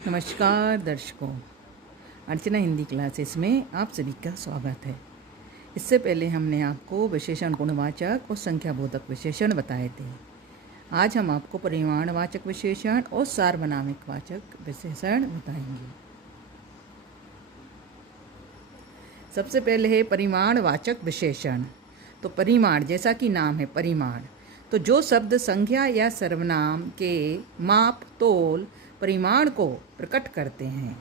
नमस्कार दर्शकों, अर्चना हिंदी क्लासेस में आप सभी का स्वागत है। इससे पहले हमने आपको विशेषण गुणवाचक और संख्याबोधक विशेषण बताए थे। आज हम आपको परिमाणवाचक विशेषण और सार्वनामिक वाचक विशेषण बताएंगे। सबसे पहले है परिमाणवाचक विशेषण। तो परिमाण जैसा कि नाम है परिमाण, तो जो शब्द संख्या या सर्वनाम के माप तोल परिमाण को प्रकट करते हैं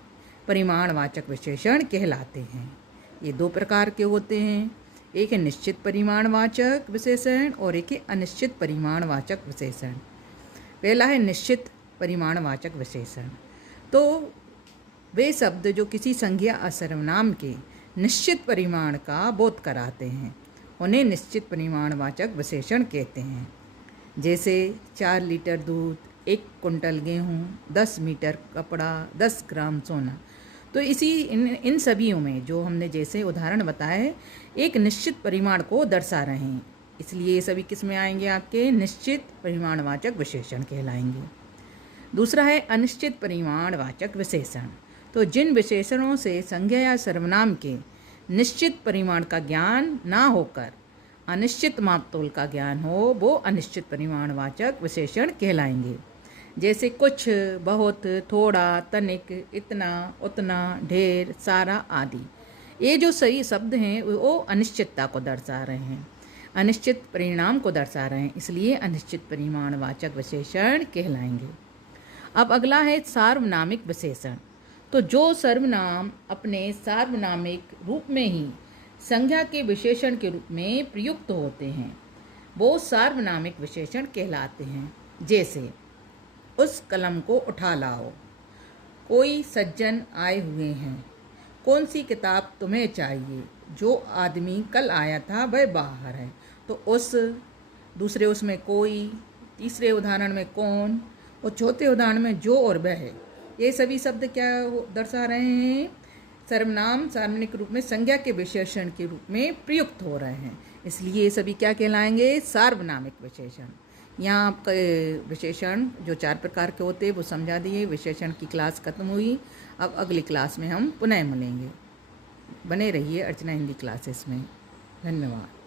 परिमाणवाचक विशेषण कहलाते हैं। ये दो प्रकार के होते हैं, एक है निश्चित परिमाणवाचक विशेषण और एक है अनिश्चित परिमाणवाचक विशेषण। पहला है निश्चित परिमाणवाचक विशेषण। तो वे शब्द जो किसी संज्ञा या सर्वनाम के निश्चित परिमाण का बोध कराते हैं उन्हें निश्चित परिमाणवाचक विशेषण कहते हैं। जैसे 4 लीटर दूध, 1 कुंटल गेहूँ, 10 मीटर कपड़ा, 10 ग्राम सोना। तो इसी इन सभीयों में जो हमने जैसे उदाहरण बताए एक निश्चित परिमाण को दर्शा रहे हैं, इसलिए ये सभी किस में आएंगे, आपके निश्चित परिमाणवाचक विशेषण कहलाएंगे। दूसरा है अनिश्चित परिमाणवाचक विशेषण। तो जिन विशेषणों से संज्ञा या सर्वनाम के निश्चित परिमाण का ज्ञान ना होकर अनिश्चित मापतोल का ज्ञान हो वो अनिश्चित परिमाणवाचक विशेषण कहलाएंगे। जैसे कुछ, बहुत, थोड़ा, तनिक, इतना, उतना, ढेर, सारा आदि। ये जो सही शब्द हैं वो अनिश्चितता को दर्शा रहे हैं, अनिश्चित परिणाम को दर्शा रहे हैं, इसलिए अनिश्चित परिमाणवाचक विशेषण कहलाएंगे। अब अगला है सार्वनामिक विशेषण। तो जो सर्वनाम अपने सार्वनामिक रूप में ही संज्ञा के विशेषण के रूप में प्रयुक्त होते हैं वो सार्वनामिक विशेषण कहलाते हैं। जैसे उस कलम को उठा लाओ, कोई सज्जन आए हुए हैं, कौन सी किताब तुम्हें चाहिए, जो आदमी कल आया था वह बाहर है। तो उस, दूसरे उसमें कोई, तीसरे उदाहरण में कौन और चौथे उदाहरण में जो और वह है। ये सभी शब्द क्या दर्शा रहे हैं, सर्वनाम सार्वनामिक रूप में संज्ञा के विशेषण के रूप में प्रयुक्त हो रहे हैं, इसलिए ये सभी क्या कहलाएंगे, सार्वनामिक विशेषण। यहाँ आपका विशेषण जो 4 प्रकार के होते हैं वो समझा दिए। विशेषण की क्लास खत्म हुई, अब अगली क्लास में हम पुनः मिलेंगे। बने रहिए अर्चना हिंदी क्लासेस में। धन्यवाद।